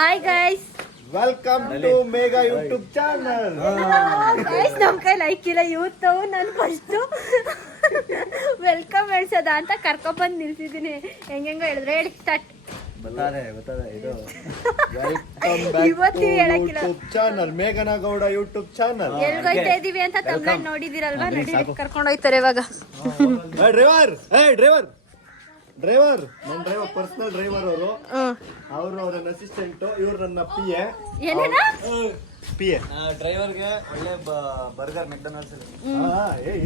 Hi guys, welcome to Megha YouTube channel. Guys ನಮ್ ಕೈ like ಇಲ್ಲ. ಇವತ್ತು ನಾನು ಫಸ್ಟ್ ವೆಲ್ಕಮ್ ಹೇಳ್ಸೋದ ಅಂತ ಕರ್ಕೊಂಡ್ಬಂದು ನಿಲ್ಸಿದ್ದೀನಿ. ಹೆಂಗೆಂಗೋ ಹೇಳಿದ್ರೆ ಹೇಳಿ ಸ್ಟಾರ್ಟ್. ಇದು ವೆಲ್ಕಮ್ ಇವತ್ತಿಗೆ ಹೇಳಕ್ಕಿಲ್ಲ. YouTube channel Meghana Gowda YouTube channel. ಎಲ್ಗೋಯ್ತಾ ಇದೀವಿ ಅಂತ ತಮ್ಮನ್ನ ನೋಡಿದಿರಲ್ವಾ, ನಡಿ ಕರ್ಕೊಂಡು ಹೋಯ್ತಾರೆ ಇವಾಗ. ಡ್ರೈವರ್ ಡ್ರೈವರ್ ಡ್ರೈವರ್ ನನ್ನ ಡ್ರೈವರ್, ಪರ್ಸನಲ್ ಡ್ರೈವರ್ ಅವರು. ಅವರು ಅವರ ಅಸಿಸ್ಟೆಂಟ್, ಇವ್ರು ನನ್ನ ಪಿ.ಎ. ಏನೇನಾ ಪಿ.ಎ. ಡ್ರೈವರ್ಗೆ ಒಳ್ಳೆ ಬರ್ಗರ್ ಮೆಕ್ಡೊನಾಲ್ಡ್ಸ್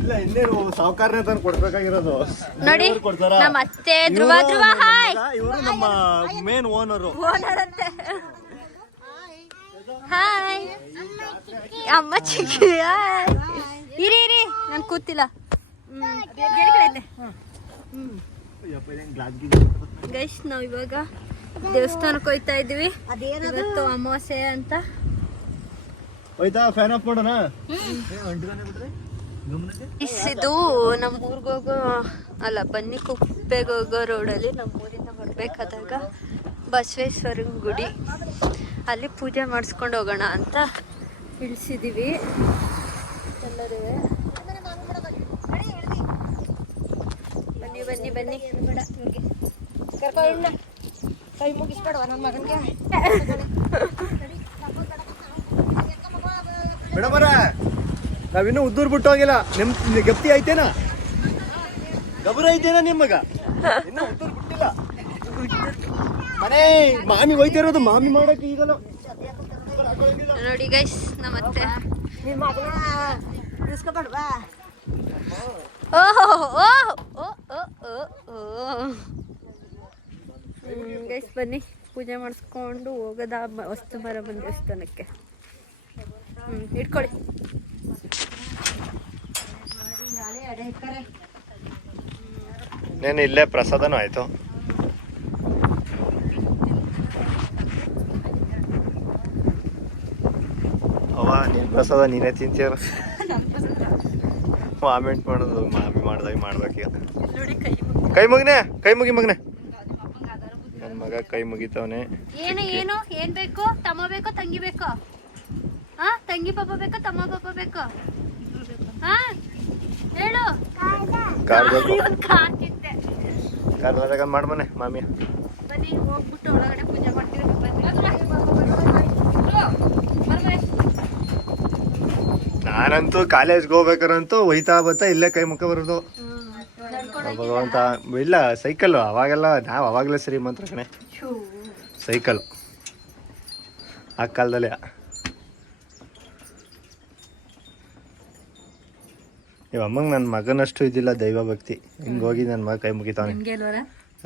ಇಲ್ಲ, ಇನ್ನೇನು ಸಾವುಕಾರನೇ ತಂದು ಕೊಡ್ಬೇಕಾಗಿರೋದು. ನೋಡಿ ನಮ್ಮ ಅತ್ತೆ ಧ್ರುವ. ಹಾಯ್. ಇವರು ನಮ್ಮ ಮೇನ್ ಓನರು. ಓನರಂತೆ. ಹಾಯ್ ಅಮ್ಮ ಚಿಕ್ಕಿ. ಇರಿ ನಾನು ಕೂತಿಲ್ಲ. ಗೈಸ್ ನಾವು ಇವಾಗ ದೇವಸ್ಥಾನಕ್ಕೆ ಹೋಯ್ತಾ ಇದೀವಿ. ಇವತ್ತು ಅಮಾವಾಸ್ಯೆ ಅಂತ. ಹೋಯ್ತಾ ಫ್ಯಾನ್ ಆಫ್ ಮಾಡೋಣ. ಇದು ನಮ್ಮ ಊರಿಗೆ ಹೋಗೋ ಅಲ್ಲ, ಬನ್ನಿ ಕುಪ್ಪೆಗೆ ಹೋಗೋ ರೋಡಲ್ಲಿ ನಮ್ಮ ಊರಿಂದ ಬರ್ಬೇಕಾದಾಗ ಬಸವೇಶ್ವರನ ಗುಡಿ, ಅಲ್ಲಿ ಪೂಜೆ ಮಾಡಿಸ್ಕೊಂಡು ಹೋಗೋಣ ಅಂತ ಇಳಿಸಿದೀವಿ ಎಲ್ಲರೂ. ಬನ್ನಿ ಬನ್ನಿ ಬೇಡ ಕರ್ಕೊಂಡು ಕೈ ಮುಗಿಸ್ಬೇಡವ ನನ್ನ ಮಗನಿಗೆ. ಮೇಡಮರ, ನಾವಿನ್ನೂ ಉದ್ದೂರ್ ಬಿಟ್ಟು ಹೋಗಿಲ್ಲ. ನಿಮ್ ಗಪ್ತಿ ಐತೇನಾ, ಗಬರ ಐತೇನಾ ನಿಮ್ಮಗ? ಇನ್ನು ಉದ್ದೂರ್ ಬಿಟ್ಟಿಲ್ಲ. ಮನೆ ಮಾಮಿ ಹೋಯ್ತಿರೋದು, ಮಾಮಿ ಮಾಡಕ್ಕೆ ಈಗಲ್ಲ. ನೋಡಿ ಗೈಸ್ ನಮ್ಮ ಅತ್ತೆ. ಗೈಸ್ ಬನ್ನಿ ಪೂಜೆ ಮಾಡಿಸ್ಕೊಂಡು ಹೋಗೋದ ವಸ್ತು ಮಾರಮ್ಮನ ದೇವಸ್ಥಾನಕ್ಕೆ. ಇಟ್ಕೊಳ್ಳಿ. నేను ಇಲ್ಲೇ ಪ್ರಸಾದನೂ ಆಯ್ತು. ಅವ ನಿನ್ ಪ್ರಸಾದ ನೀನೇ ತಿಂತೀರ. ಕಾಮೆಂಟ್ ಮಾಡೋದು ಮಾಮಿ ಮಾಡ್ದಾಗ ಮಾಡ್ಬೇಕೀಗ. ಕೈ ಮುಗಿ ಮಗನೆ. ನನ್ನ ಮಗ ಕೈ ಮುಗಿತವನೆ. ಏನು ಏನ್ ಬೇಕು? ತಮ್ಮ ಬೇಕೋ ತಂಗಿ ಬೇಕೋ? ತಂಗಿ ಪಾಪ ಬೇಕೋ ತಮ್ಮ ಪಾಪ ಬೇಕೋ? ಹೇಳು. ಕಾರ್ ಬೇಕು. ಕಾರ್ ಕಾರ್ ಮಾಡ್ಬನೆ ಮಾಮಿ. ಬನ್ನಿ ಹೋಗ್ಬಿಟ್ಟು ಒಳಗಡೆ ಪೂಜೆ ಮಾಡ್ತೀವಿ. ನಾನಂತೂ ಕಾಲೇಜ್ಗೆ ಹೋಗ್ಬೇಕಾರಂತೂ ಒಯ್ತಾ ಬತ್ತಾ ಇಲ್ಲೇ ಕೈ ಮುಖ ಬರೋದು. ಭಗವಂತ. ಇಲ್ಲ ಸೈಕಲ್ ಅವಾಗೆಲ್ಲ, ನಾವು ಅವಾಗಲೇ ಶ್ರೀಮಂತರ ಕಣೆ. ಸೈಕಲ್ ಆ ಕಾಲದಲ್ಲೇ. ನೀವು ಅಮ್ಮಂಗೆ ನನ್ನ ಮಗನಷ್ಟು ಇದಿಲ್ಲ ದೈವ ಭಕ್ತಿ. ಹಿಂಗೆ ಹೋಗಿ ನನ್ನ ಮಗ ಕೈ ಮುಗಿತಾವನೆ.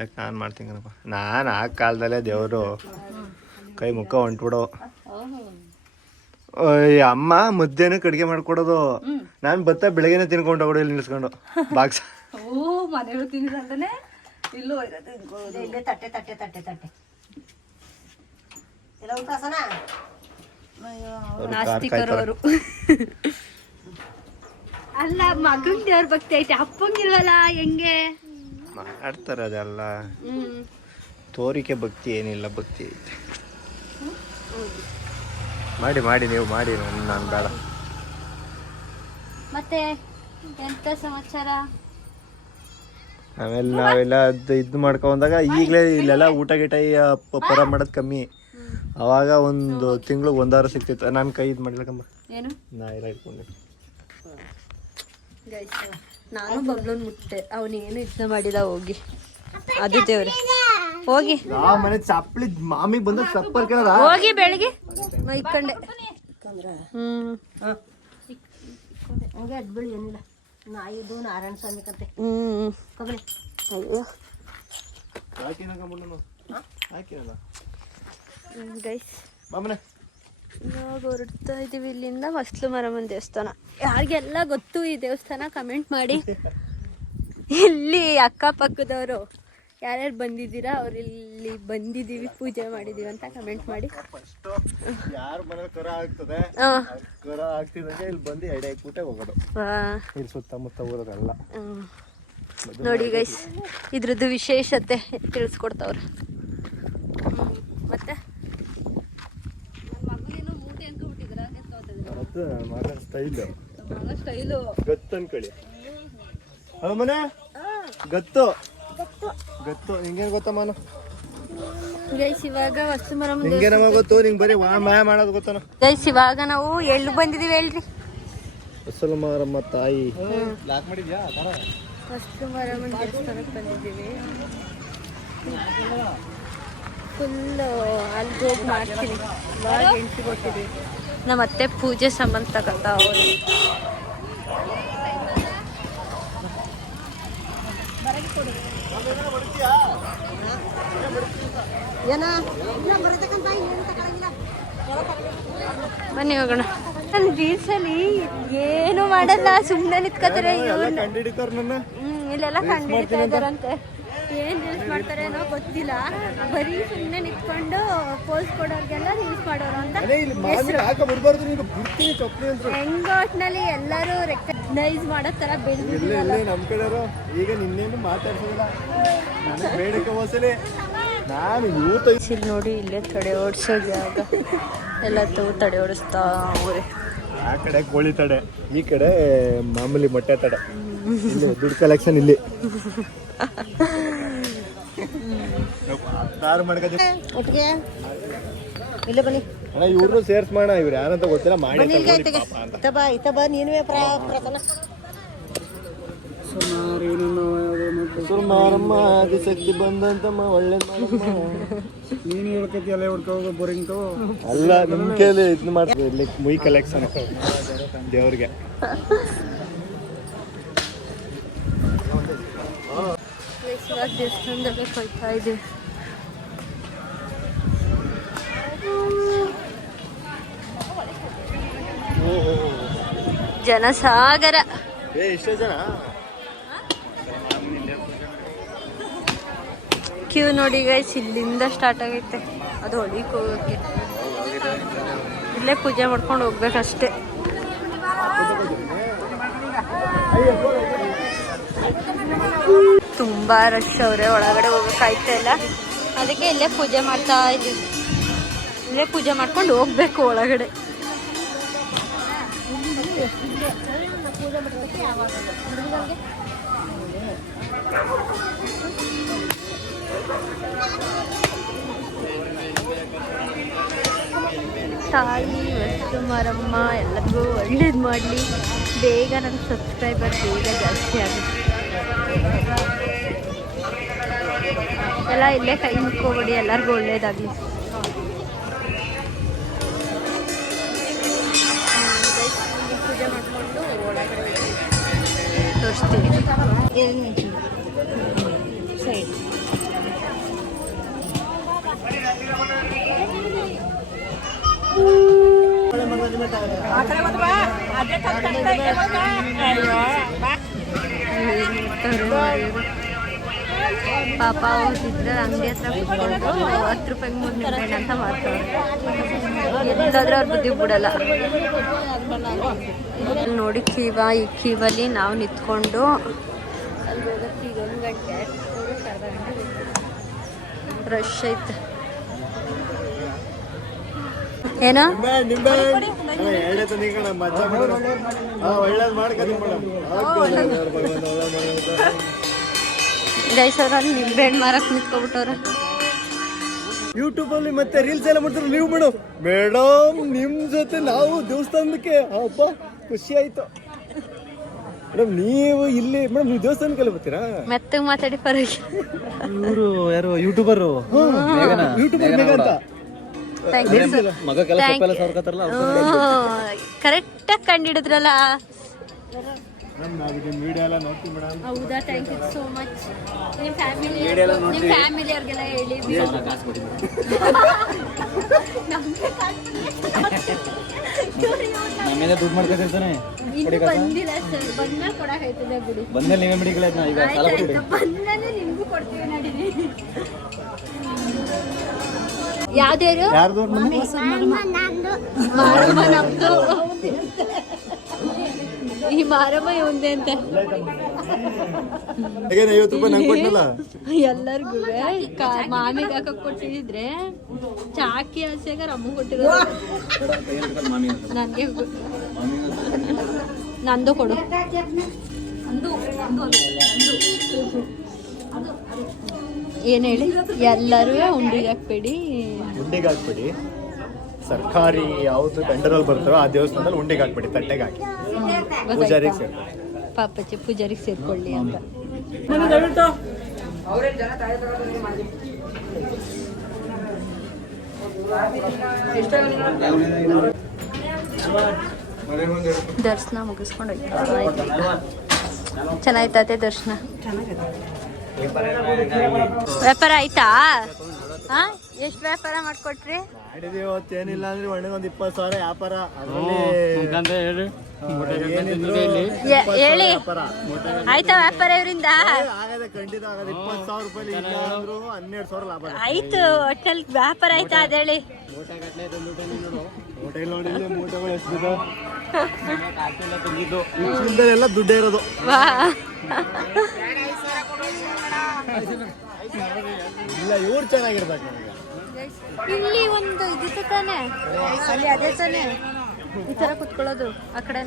ಯಾಕೆ ನಾನು ಮಾಡ್ತೀನಿ ಕಣಪ್ಪ. ನಾನು ಆ ಕಾಲದಲ್ಲೇ ದೇವರು ಕೈ ಮುಖ ಹೊಂಟ್ಬಿಡೋ. ಅಮ್ಮ ಮುದ್ದೆನೂ ಕಡಿಗೆ ಮಾಡ್ಕೊಡೋದು. ನಾನು ಭತ್ತ ಬೆಳಗ್ಗೆನೆ ತಿನ್ಕೊಂಡು ಹೋಗೋದು ಇಲ್ಲಿ ನಿಲ್ಸ್ಕೊಂಡು ಬಾಕ್ಸ್. ನಾಸ್ತಿಕರವರು. ಅಲ್ಲ ಮಗನ್ ದೇವ್ರ ಭಕ್ತಿ ಐತೆ, ಅಪ್ಪಂಗಿಲ್ವಲ್ಲ, ಹೆಂಗೆ ಮಾಡ್ತಾರೆ ಅದೆಲ್ಲ. ತೋರಿಕೆ ಭಕ್ತಿ ಏನಿಲ್ಲ, ಭಕ್ತಿ ಐತೆ. ಮಾಡಿ ನೀವು ಮಾಡಿ, ನಾನು ಬೇಡ. ಮತ್ತೆ ಎಂತ ಸಮಾಚಾರ? ನಾವೆಲ್ಲ ಇದು ಮಾಡ್ಕೊಂಡಾಗ ಈಗಲೇ ಇಲ್ಲೆಲ್ಲ ಊಟ ಗೀಟ ಪರ ಮಾಡೋದು ಕಮ್ಮಿ. ಅವಾಗ ಒಂದು ತಿಂಗ್ಳಿಗೆ 1 ವಾರ ಸಿಗ್ತಿತ್ತು. ನಾನು ಕೈ ಇದು ಮಾಡಿಲ್ಲಕಮ್ಮ. ಏನು ನಾ ಎಲ್ಲ ಇಟ್ಕೊಂಡೆ. ನಾನು ಬಬ್ಲೂನ್ ಮುಟ್ಟೆ, ಅವನೇನು ಇದ್ನ ಮಾಡಿಲ್ಲ. ಹೋಗಿ ಅದು ದೇವ್ರೆ ಹೋಗಿ ಮನೆ ಚಪ್ಪಲಿ ಮಾಮಿ ಬಂದ ಚಪ್ಪಲ್ ಕೇಳ ಹೋಗಿ ಬೆಳಿಗ್ಗೆ ಇಕ್ಕಂಡೆ. ಅಡ್ಬಳಿ ಏನಿಲ್ಲ, ನಾಯಿದು ನಾರಾಯಣ ಸ್ವಾಮಿ ಕತೆ. ಗೈಸ್ ಇವಾಗ ಹೊರಡ್ತಾ ಇದೀವಿ ಇಲ್ಲಿಂದ. ಮಸ್ಲು ಮಾರಮ್ಮನ ದೇವಸ್ಥಾನ. ಯಾರಿಗೆಲ್ಲ ಗೊತ್ತು ಈ ದೇವಸ್ಥಾನ ಕಮೆಂಟ್ ಮಾಡಿ. ಇಲ್ಲಿ ಅಕ್ಕಪಕ್ಕದವರು ಯಾರ್ಯಾರು ಬಂದಿದ್ದೀರಾ, ಅವ್ರು ಇಲ್ಲಿ ಬಂದಿದ್ದೀವಿ ಪೂಜೆ ಮಾಡಿದೀವಿ ಅಂತ ಕಮೆಂಟ್ ಮಾಡಿ. ಯಾರು ಮನೇಲಿ ಕರ ಆಗ್ತದೆ, ಕರ ಆಗ್ತಿದಂಗೆ ಇಲ್ಲಿ ಬಂದು ಎಡೆ ಕೂಟೆ ಹೋಗೋದು. ಇಲ್ಲಿ ಸುತ್ತಮುತ್ತ ಊರಲ್ಲ. ನೋಡಿ ಗೈಸ್, ಇದ್ರದ್ದು ವಿಶೇಷತೆ ತಿಳಿಸ್ಕೊಡ್ತಾವ್ರೆ. ಮತ್ತೆ ಸ್ಟೈಲ್ ಸ್ಟೈಲು ಗತ್ತು ಅನ್ಕೊಳ್ಳಿ. ಅವ ಮನೆ ಗತ್ತು ಗತ್ತು ನಿಂಗೇನು ಗೊತ್ತಮ್ಮನು? ಗೈಸ್ ಇವಾಗ ವಸ್ತು ಮರ ಮುಂದೆ ನಿಂಗೇನಮ್ಮ ಗೊತ್ತು? ನಿಂಗೆ ಬರೀ ಮಾಯ ಮಾಡೋದು ಗೊತ್ತಾನ? ಗೈಸ್ ಇವಾಗ ನಾವು ಎಲ್ಲಿ ಬಂದಿದೀವಿ ಹೇಳ್ರಿ? ಅಸಲು ಮಾರಮ್ಮ ತಾಯಿ. ಲಾಕ್ ಮಾಡಿದ್ಯಾ ವಸ್ತು ಮರಮ್ಮನ ದೇವಸ್ಥಾನಕ್ಕೆ ಬಂದಿದ್ದೀವಿ. ಫುಲ್ ಅಲ್ಲಿಗೆ ಹೋಗಿ ಮಾಡ್ತೀನಿ. ಇವಾಗ ಎಂಟ್ರಿ ಕೊಟ್ಟಿದ್ದೀವಿ. ನಮ್ಮ ಅತ್ತೆ ಪೂಜೆ ಸಂಬಂಧ ತಗೊಂಡ ಅವರು ಬನ್ನಿ ಹೋಗೋಣ. ನನ್ನ ರೀಲ್ಸಲ್ಲಿ ಏನು ಮಾಡಲ್ಲ, ಸುಮ್ಮನೆ ನಿಂತ್ಕೋತಾರೆ ಇವ್ರು. ಕಂಡಿಡಿತಾರ ನನ್ನ. ಇಲ್ಲೆಲ್ಲ ಕಂಡಿಡಿತಾ ಇದಾರಂತೆ. ಏನ್ ರೀಲ್ಸ್ ಮಾಡ್ತಾರೇನೋ ಗೊತ್ತಿಲ್ಲ, ಬರೀ ಸುಮ್ಮನೆ ನಿಂತ್ಕೊಂಡು ಪೋಸ್ ಕೊಡೋರ್ಗೆಲ್ಲ ರೀಲ್ಸ್ ಮಾಡೋರು ಅಂತ ಹೆಂಗ ಒಟ್ನಲ್ಲಿ ಎಲ್ಲರೂ ರೆಕಗ್ನೈಸ್ ಮಾಡೋ ತರ ಬೆಳೆದಿಲ್ಲ. ನಮ್ ಕಡೆ ಈಗ ನಿನ್ನೇನು ಮಾತಾಡ್ಸೋದಿಲ್ಲ ಬೇಡಕ್ಕೆ ಹೋಸಲಿ ನಾನು ಯೂತ್ ನೋಡಿ ಇಲ್ಲೇ ತಡೆ ಓಡಿಸೋ ಜಾಗ ಎಲ್ಲ ತಡೆ ಓಡಿಸ್ತಾ ಅವ್ರೆ. ಆ ಕಡೆ ಕೋಳಿ ತಡೆ, ಈ ಕಡೆ ಮಾಮೂಲಿ ಮೊಟ್ಟೆ ತಡೆ. ಇಲ್ಲಿ ದುಡ್ಡು ಕಲೆಕ್ಷನ್ ಇಲ್ಲಿ ದಾರು ಮಾಡ್ಕೊತೀವಿ. ಒಟ್ಟಿಗೆ ಇಲ್ಲ ಬನ್ನಿ ಅಣ್ಣ ಇವ್ರನ್ನೂ ಸೇರ್ಸ್ ಮಾಡೋಣ. ಇವ್ರು ಯಾರಂತ ಗೊತ್ತಿಲ್ಲ, ಮಾಡಿ ಇತ್ತ ಬಾ ನೀನುವೇ ಪ್ರಸನ್ನ ಮಾರಮ್ಮ ಆದಿಶಕ್ತಿ ಬಂದಂತಮ್ಮ ಒಳ್ಳೆ ನೀನು ಹೇಳ್ಕತಿ ಎಲ್ಲ ಹುಡ್ಕೋಗ ಬೋರಿಂಗ್ ಅಲ್ಲ ನಿಮ್ ಕೈಲಿ ಇದನ್ನ ಮಾಡ್ತೀವಿ. ಇಲ್ಲಿ ಮುಯ್ ಕಲೆಕ್ಷನ್ ದೇವ್ರಿಗೆ. ದೇವಸ್ಥಾನದಲ್ಲೇ ಕೊಯ್ತಾ ಇದ್ದೀವಿ. ಜನಸಾಗರ. ಎಷ್ಟೋ ಜನ ಕ್ಯೂ ನೋಡಿ ಗೈಸ್, ಇಲ್ಲಿಂದ ಸ್ಟಾರ್ಟ್ ಆಗೈತೆ. ಅದು ಹೊಳಿಗೆ ಹೋಗೋಕ್ಕೆ ಇಲ್ಲೇ ಪೂಜೆ ಮಾಡ್ಕೊಂಡು ಹೋಗ್ಬೇಕಷ್ಟೇ. ತುಂಬಾ ರಶ್ ಅವ್ರೆ, ಒಳಗಡೆ ಹೋಗಕ್ಕಾಯ್ತಾ ಇಲ್ಲ. ಅದಕ್ಕೆ ಇಲ್ಲೇ ಪೂಜೆ ಮಾಡ್ತಾ ಇದ್ದೀವಿ. ಇಲ್ಲೇ ಪೂಜೆ ಮಾಡ್ಕೊಂಡು ಹೋಗ್ಬೇಕು ಒಳಗಡೆ. ತಾಯಿ ವಸ್ತು ಮಾರಮ್ಮ ಎಲ್ಲರಿಗೂ ಒಳ್ಳೇದು ಮಾಡಲಿ. ಬೇಗ ನನ್ನ ಸಬ್ಸ್ಕ್ರೈಬರ್ ಬೇಗ ಜಾಸ್ತಿ ಆಗುತ್ತೆ. ಎಲ್ಲ ಇಲ್ಲೇ ಕೈ ಮುಕ್ಕೋಬೇಡಿ, ಎಲ್ಲರಿಗೂ ಒಳ್ಳೇದಾಗಲಿ. ಪೂಜೆ ಮಾಡಿಕೊಂಡು ಒಳಗಡೆ ತೋರಿಸ್ತೀನಿ. ಸೈಡ್ ಪಾಪ ಓದಿದ್ರೆ ಅಂಗಡಿ ಹತ್ರ ಕೂತ್ಕೊಂಡು 10 ರೂಪಾಯಿಗೆ 3 ನಿಂಬೆಹಣ್ಣು ಅಂತ ಮಾಡ್ತಾರೆ. ಎಂತಾದ್ರೂ ಅವ್ರ ಬುದ್ಧಿ ಬಿಡಲ್ಲ. ನೋಡಿ ಈ ಕ್ಯೂವಲ್ಲಿ ನಾವು ನಿಂತ್ಕೊಂಡು ಅಲ್ಲಿ ಹೋಗೋಕ್ಕೆ ಈಗ 1 ಗಂಟೆ, ಅರ್ಧ ಗಂಟೆ ರಶ್ ಐತೆ. ಏನೋ ಜೈಸವ್ರಲ್ಲಿ ನಿಂಬೆಹಣ್ಣು ಮಾರಕ್ ನಿಂತ್ಕೊಬಿಟ್ಟವ್ರ. ಯೂಟ್ಯೂಬ್ ಅಲ್ಲಿ ಮತ್ತೆ ರೀಲ್ಸ್ ಎಲ್ಲ ಮಾಡ್ತಾರೆ. ನೀವು ಮೇಡಮ್ ನಿಮ್ ಜೊತೆ ನಾವು ದೇವಸ್ಥಾನಕ್ಕೆ ಹಬ್ಬ ಖುಷಿ ಆಯ್ತು ಮೇಡಮ್. ನೀವು ಇಲ್ಲಿ ಮೇಡಮ್ ನೀವು ದೇವಸ್ಥಾನಕ್ಕೆಲ್ಲ ಬರ್ತೀರಾ? ಮೆತ್ತಗೆ ಮಾತಾಡಿ ಪರವಾಗಿ. ಇವರು ಯಾರು ಯೂಟ್ಯೂಬರ್ ಕರೆಕ್ಟಾಗಿ ಕಂಡಿಡಿದ್ರಲ್ಲ. ವಿಡಿಯೋ ಎಲ್ಲ ನೋಡ್ತೀವಿ ಮೇಡಮ್. ಹೌದಾ, ಥ್ಯಾಂಕ್ ಯು ಸೋ ಮಚ್. ನಿಮ್ಮ ಫ್ಯಾಮಿಲಿ ಅವ್ರಿಗೆಲ್ಲ ಹೇಳಿ. ನಮ್ಮೇಲೆ ದುಡ್ಡು ಮಾಡ್ಕೊತಿರ್ತಾನೆ. ಇನ್ನು ಬಂದಿಲ್ಲ ಸರ್, ಬಂದ್ಮೇಲೆ ಕೊಡಕ್ಕಾಯ್ತದೆ ಬಿಡಿ. ಬಂದ್ಮೇಲೆ ನೀವೇ ಬಿಡಿಗಳ ಈಗ ಸಾಲ ಕೊಡಿ. ಬಂದ್ಮೇಲೆ ನಿಮ್ಗೂ ಕೊಡ್ತೀವಿ ನಡೀರಿ. ಯಾವ್ದೇರು ಮಾರಮ್ಮ ನಮ್ದು. ಈ ಮಾರಮ್ಮ ಒಂದೇ ಅಂತ ₹50 ನಂಗೆ ಕೊಟ್ಟನಲ್ಲ. ಎಲ್ಲರಿಗೂ ಮಾಮಿಗೆ ಹಾಕಕ್ ಕೊಟ್ಟಿದ್ರೆ ಚಾಕಿ ಹಸಿಯಾಗ ಅಮ್ಮ ಕೊಟ್ಟಿರೋದು ನನಗೆ ನಂದು ಕೊಡು. ಏನ್ ಹೇಳಿ, ಎಲ್ಲರೂ ಉಂಡಿಗೆ ಹಾಕ್ಬೇಡಿ. ಉಂಡಿಗೆ ಹಾಕ್ಬಿಡಿ. ಸರ್ಕಾರಿ ಯಾವ್ದು ಟೆಂಡರಲ್ಲಿ ಬರ್ತವೆ ಆ ದೇವಸ್ಥಾನದಲ್ಲಿ ಉಂಡಿಗೆ ಹಾಕ್ಬಿಡಿ, ತಟ್ಟೆಗೆ ಹಾಕಿ ಪೂಜಾರಿಗೆ ಸೇರ್ಕೊಳ್ಳಿ. ಪಾಪಚ್ಚಿ ಪೂಜಾರಿಗೆ ಸೇರ್ಕೊಳ್ಳಿ ಅಂತ. ದರ್ಶನ ಮುಗಿಸ್ಕೊಂಡು ಚೆನ್ನಾಯ್ತತೆ ದರ್ಶನ. ವ್ಯಾಪಾರ ಆಯ್ತಾ? ಹಾ, ಎಷ್ಟು ವ್ಯಾಪಾರ ಮಾಡ್ಕೊಟ್ರಿ? ಮಾಡಿದೀವಿ ಅವತ್ತೇನಿಲ್ಲ ಅಂದ್ರೆ ಒಣಗೊಂದು 20,000 ವ್ಯಾಪಾರ. ಹೇಳಿ ಆಯ್ತಾ ವ್ಯಾಪಾರ ಇವರಿಂದ? ಖಂಡಿತ ಆಗದೆ. 20,000 ರೂಪಾಯಿ ಇಲ್ಲ ಅಂದ್ರು 12,000 ಲಾಭ ಆಯ್ತು. ಹೋಟೆಲ್ ವ್ಯಾಪಾರ ಆಯ್ತಾ ಅದೇಳಿ? ಹೋಟೆಲ್ ನೋಡಿಲ್ಲ, ಮೂಟೆಗಳು ಎಷ್ಟು ಎಲ್ಲ ದುಡ್ಡೇ ಇರೋದು. ಇಲ್ಲ, ಇವ್ರು ಚೆನ್ನಾಗಿರ್ಬೇಕು ನನಗೆ. ಇಲ್ಲಿ ಒಂದು ಇದಿತ್ತು ತಾನೆ, ಅಲ್ಲಿ ಅದೇ ತಾನೆ ಈ ತರ ಕುತ್ಕೊಳ್ಳೋದು ಆ ಕಡೆ.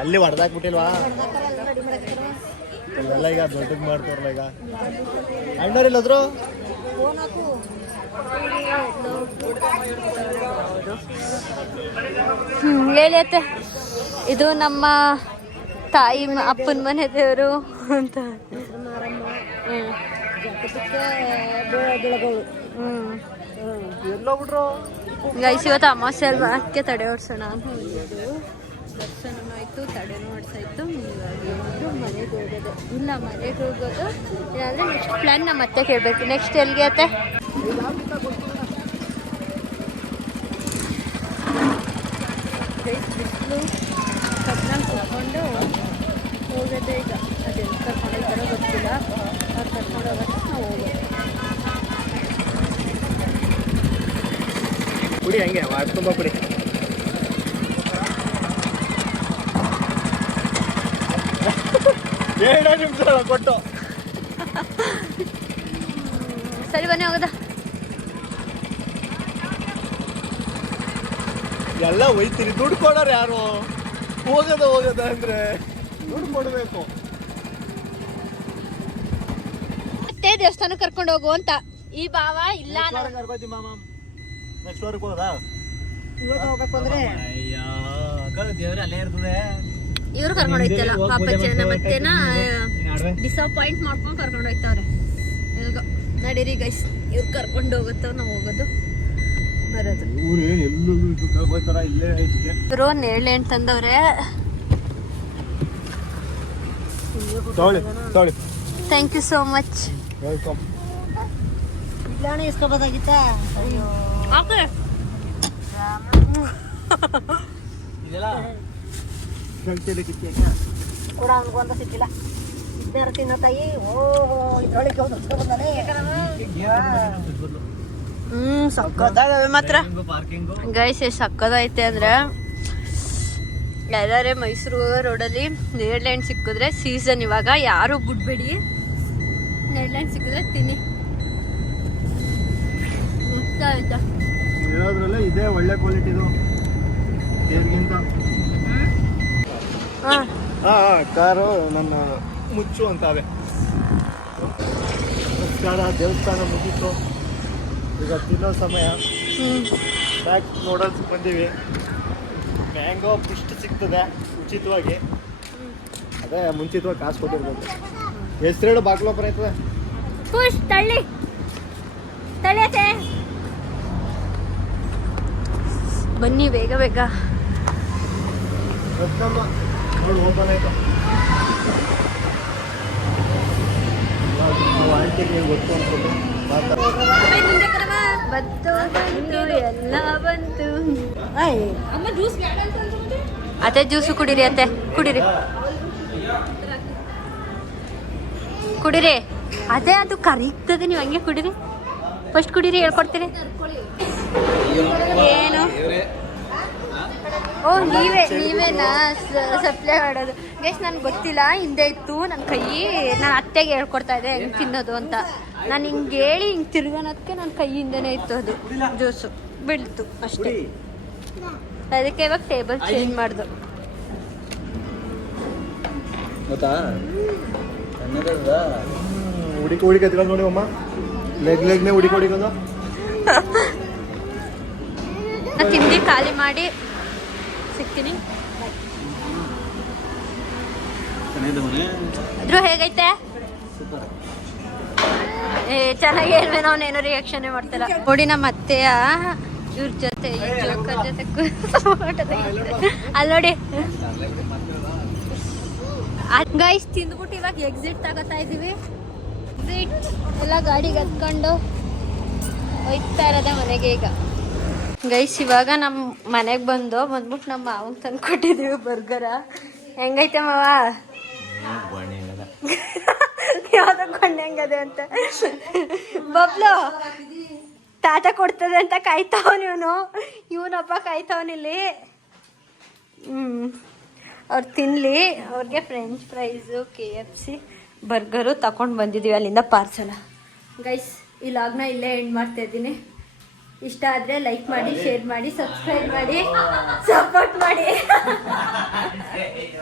ಅಲ್ಲಿ ಹೊಡೆದಾಕ್ಬಿಟ್ಟಿಲ್ವಾ ಇದೆಲ್ಲ? ಈಗ ದೊಡ್ಡದ್ ಮಾಡ್ತಾರಲ್ಲ ಈಗ. ಅಣ್ಣವ್ರಿಲ್ಲದ್ರು ಹೇಳಿ ಅತ್ತೆ. ಇದು ನಮ್ಮ ತಾಯಿ ಅಪ್ಪನ ಮನೆ ದೇವರು ಅಂತ. ಗೈಸ್, ಇವತ್ತು ಅಮಾವಾಸ್ಯೆ ಅಲ್ವಾ, ಅದಕ್ಕೆ ತಡೆ ಓಡಿಸೋಣ ಅಂತ ಬಂದಿದ್ದು. ದರ್ಶನನೂ ಆಯಿತು, ತಡೆನೂ ಓಡಿಸಾಯ್ತು. ಇವಾಗ ಮನೆಗೆ ಹೋಗೋದು. ಇಲ್ಲ, ಮನೆಗೆ ಹೋಗೋದು ಇಲ್ಲಾಂದರೆ ನೆಕ್ಸ್ಟ್ ಪ್ಲ್ಯಾನ್ ನಮ್ಮ ಮತ್ತೆ ಕೇಳಬೇಕು. ನೆಕ್ಸ್ಟ್ ಎಲ್ಲಿಗೆ ಅತ್ತೆ? ಬಿಸಿಲು ಕಟ್ನಲ್ಲಿ ಕೂತ್ಕೊಂಡು ಹೋಗೋದೇ ಈಗ. ಅದೆಲ್ಲಿ ಕರ್ಕೊಂಡು ಹೋಗ್ತಾರೋ ಗೊತ್ತಿಲ್ಲ. ಅವ್ರು ಕರ್ಕೊಂಡು ಹೋಗೋಕ್ಕೆ ನಾವು ಹೋಗೋದು. ಕುಡಿ, ಹಂಗೆ ತುಂಬ ಕುಡಿ. ಎರಡು ನಿಮಿಷ ಕೊಟ್ಟು. ಸರಿ, ಬನ್ನಿ ಹೋಗೋದ. ಎಲ್ಲ ಒಯ್ತೀರಿ, ದುಡ್ಡು ಕೊಡೋರು ಯಾರು? ಹೋಗೋದ ಅಂದ್ರೆ ದುಡ್ಡು ಕೊಡಬೇಕು. ಮತ್ತೆ ದೇವಸ್ಥಾನ ಕರ್ಕೊಂಡು ಹೋಗು ಅಂತ ಈ ಭಾವ ಇಲ್ಲ. ಕರ್ಕೋತಿ ಮಾಮ. ನೆಕ್ಸ್ಟ್ ವಾರಕ್ಕೆ ಹೋಗೋದಾ? ಇವಾಗ ಹೋಗ್ಬೇಕು ಅಂದ್ರೆ ದೇವ್ರ ಅಲ್ಲೇ ಇರ್ತದೆ. ಇವ್ರು ಕರ್ಕೊಂಡು ಹೋಯ್ತಲ್ಲ ಪಾಪಚ್ಚನ ಮತ್ತೇನ ಡಿಸಪಾಯಿಂಟ್ ಮಾಡ್ಕೊಂಡು ಕರ್ಕೊಂಡು ಹೋಯ್ತವ್ರೆ. ಈಗ ನಡೀರಿ ಗೈಸ್, ಇವ್ರು ಕರ್ಕೊಂಡು ಹೋಗುತ್ತವ್, ನಾವು ಹೋಗೋದು ಬರೋದು. ಇವರು ನೇರಳೆ ಹಣ್ಣು ತಂದವ್ರೆ. Thank you so much. Welcome. ಇಲ್ಲಾಣೆ ಇಸ್ಕೋಬೋದಾಗಿತ್ತಾ? ಓಕೆ. ಕೂಡ ಅವ್ನಿಗೊಂದು ಸಿಕ್ಕಿಲ್ಲ. ಇದ್ನಾರು ತಿನ್ನೋ ತಾಯಿ. ಇದ್ರೊಳಗೆ ಸಕ್ಕದಾಗವೆ ಮಾತ್ರ ಗೈಸ್. ಎಷ್ಟು ಸಕ್ಕದೈತೆ ಅಂದ್ರೆ, ಎಲ್ಲರೇ ಮೈಸೂರು ರೋಡಲ್ಲಿ ನೇರಳೆ ಹಣ್ಣು ಸಿಕ್ಕಿದ್ರೆ, ಸೀಸನ್ ಇವಾಗ, ಯಾರು ಬಿಡ್ಬೇಡಿ. ನೇರಳೆ ಹಣ್ಣು ಸಿಕ್ಕಿದ್ರೆ ತಿನ್ನಿ. ಆಯ್ತಾ? ಇರೋದ್ರಲ್ಲೇ ಇದೇ ಒಳ್ಳೆ ಕ್ವಾಲಿಟಿದು ಕೇರ್ಗಿಂತ. ಕಾರು ನನ್ನ ಮುಚ್ಚು ಅಂತಾವೆ. ನಮಸ್ಕಾರ. ದೇವಸ್ಥಾನ ಮುಗೀತು, ಈಗ ತಿನ್ನೋ ಸಮಯ. ಬ್ಯಾಕ್ ನೋಡಲ್ಸ್ ಬಂದೀವಿ. ಮ್ಯಾಂಗೋ ಇಷ್ಟು ಸಿಗ್ತದೆ ಉಚಿತವಾಗಿ. ಅದೇ ಮುಂಚಿತವಾಗಿ ಕಾಸು ಕೊಟ್ಟಿರ್ಬೇಕು. ಹೆಸರೇಳು ಬಾಕ್ಲೋಪರ್ ಆಯ್ತದೆ. ತಳ್ಳಿ ತಳ್ಳಿಯತೆ. ಬನ್ನಿ ಬೇಗ ಬೇಗ. ನೋಡಿ ಓಪನ್ ಆಯ್ತು. ಆಂಟಿಗೆ ಗೊತ್ತು ಅನ್ಕೊಂಡು ಬಂತು ಎಲ್ಲ ಬಂತು. ಅತ್ತೆ ಜ್ಯೂಸು ಕುಡೀರಿ ಅತ್ತೆ, ಕುಡೀರಿ ಕುಡೀರಿ. ಅದೇ ಅದು ಕರೀಗ್ತದೆ, ನೀವು ಹಂಗೆ ಕುಡೀರಿ. ಫಸ್ಟ್ ಕುಡೀರಿ, ಹೇಳ್ಕೊಡ್ತೀರಿ. ಏನು ಓ ನೀವೇನಾ ಸಪ್ಲೈ ಮಾಡೋದು ಗೈಸ್ ನನ್ಗೆ ಗೊತ್ತಿಲ್ಲ. ಹಿಂದೆ ಇತ್ತು ನನ್ನ ಕೈ, ನಾನು ಅತ್ತೆಗೆ ಹೇಳ್ಕೊಡ್ತಾ ಇದ್ದೆ ಹೆಂಗೆ ತಿನ್ನೋದು ಅಂತ. ನಾನು ಹಿಂಗೆ ಹೇಳಿ ಹಿಂಗೆ ತಿರ್ಗೋನೋದಕ್ಕೆ ನನ್ನ ಕೈಯಿಂದನೇ ಇತ್ತು ಅದು ಜ್ಯೂಸು ಬೀಳ್ತು ಅಷ್ಟೇ. ಅದಕ್ಕೆ ಇವಾಗ ಟೇಬಲ್ ಚೇಂಜ್ ಮಾಡ್ದು. ಹುಡಿಕ ಎತ್ಕೊಂಡು ನೋಡಿ ಅಮ್ಮ, ಲೆಗ್ನೇ ಹುಡಿಕೊಂಡು ನಾ ತಿಂಡಿ ಖಾಲಿ ಮಾಡಿ ಸಿಗ್ತೀನಿ. ಇದ್ರು ಹೇಗೈತೆ? ಚೆನ್ನಾಗಿ ಹೇಳ್ಬೇಕು, ಅವನೇನೋ ರಿಯಾಕ್ಷನ್ ಮಾಡ್ತಾರ ನೋಡಿ. ನಮ್ಮ ಅತ್ತೆಯ ಇವ್ರ ಜೊತೆ ಜೋಕರ್ ಜೊತೆ ಅಲ್ಲಿ ನೋಡಿ ಗೈಸ್ ತಿಂದ್ಬಿಟ್ಟು ಇವಾಗ ಎಕ್ಸಿಟ್ ತಗೋತಾ ಇದೀವಿ. ಎಕ್ಸಿಟ್ ಎಲ್ಲ ಗಾಡಿಗೆ ಹತ್ಕೊಂಡು ಹೋಯ್ತಾ ಇರೋದೆ ಮನೆಗೆ. ಈಗ ಗೈಸ್ ಇವಾಗ ನಮ್ಮ ಮನೆಗೆ ಬಂದ್ಬಿಟ್ಟು ನಮ್ಮ ಮಾವಂಗೆ ತಂದು ಕೊಟ್ಟಿದ್ದೀವಿ ಬರ್ಗರ. ಹೆಂಗೈತೆ ಮಾವ? ಯಾವ್ದೋ ಕೊಂಡೆ ಹೆಂಗದೆ ಅಂತ ಬಬ್ಲು ತಾತ ಕೊಡ್ತದೆ ಅಂತ ಕಾಯ್ತಾವನ್ ಇವನಪ್ಪ ಕಾಯ್ತಾವನಿಲ್ಲಿ. ಅವ್ರು ತಿನ್ನಲಿ, ಅವ್ರಿಗೆ ಫ್ರೆಂಚ್ ಫ್ರೈಸು KFC ಬರ್ಗರು ತಗೊಂಡು ಬಂದಿದ್ದೀವಿ ಅಲ್ಲಿಂದ ಪಾರ್ಸಲ. ಗೈಸ್ ಈ ಲಾಗ್ನ ಇಲ್ಲೇ ಎಂಡ್ ಮಾಡ್ತಾ ಇದ್ದೀನಿ. ಇಷ್ಟ ಆದರೆ ಲೈಕ್ ಮಾಡಿ, ಶೇರ್ ಮಾಡಿ, ಸಬ್ಸ್ಕ್ರೈಬ್ ಮಾಡಿ, ಸಪೋರ್ಟ್ ಮಾಡಿ.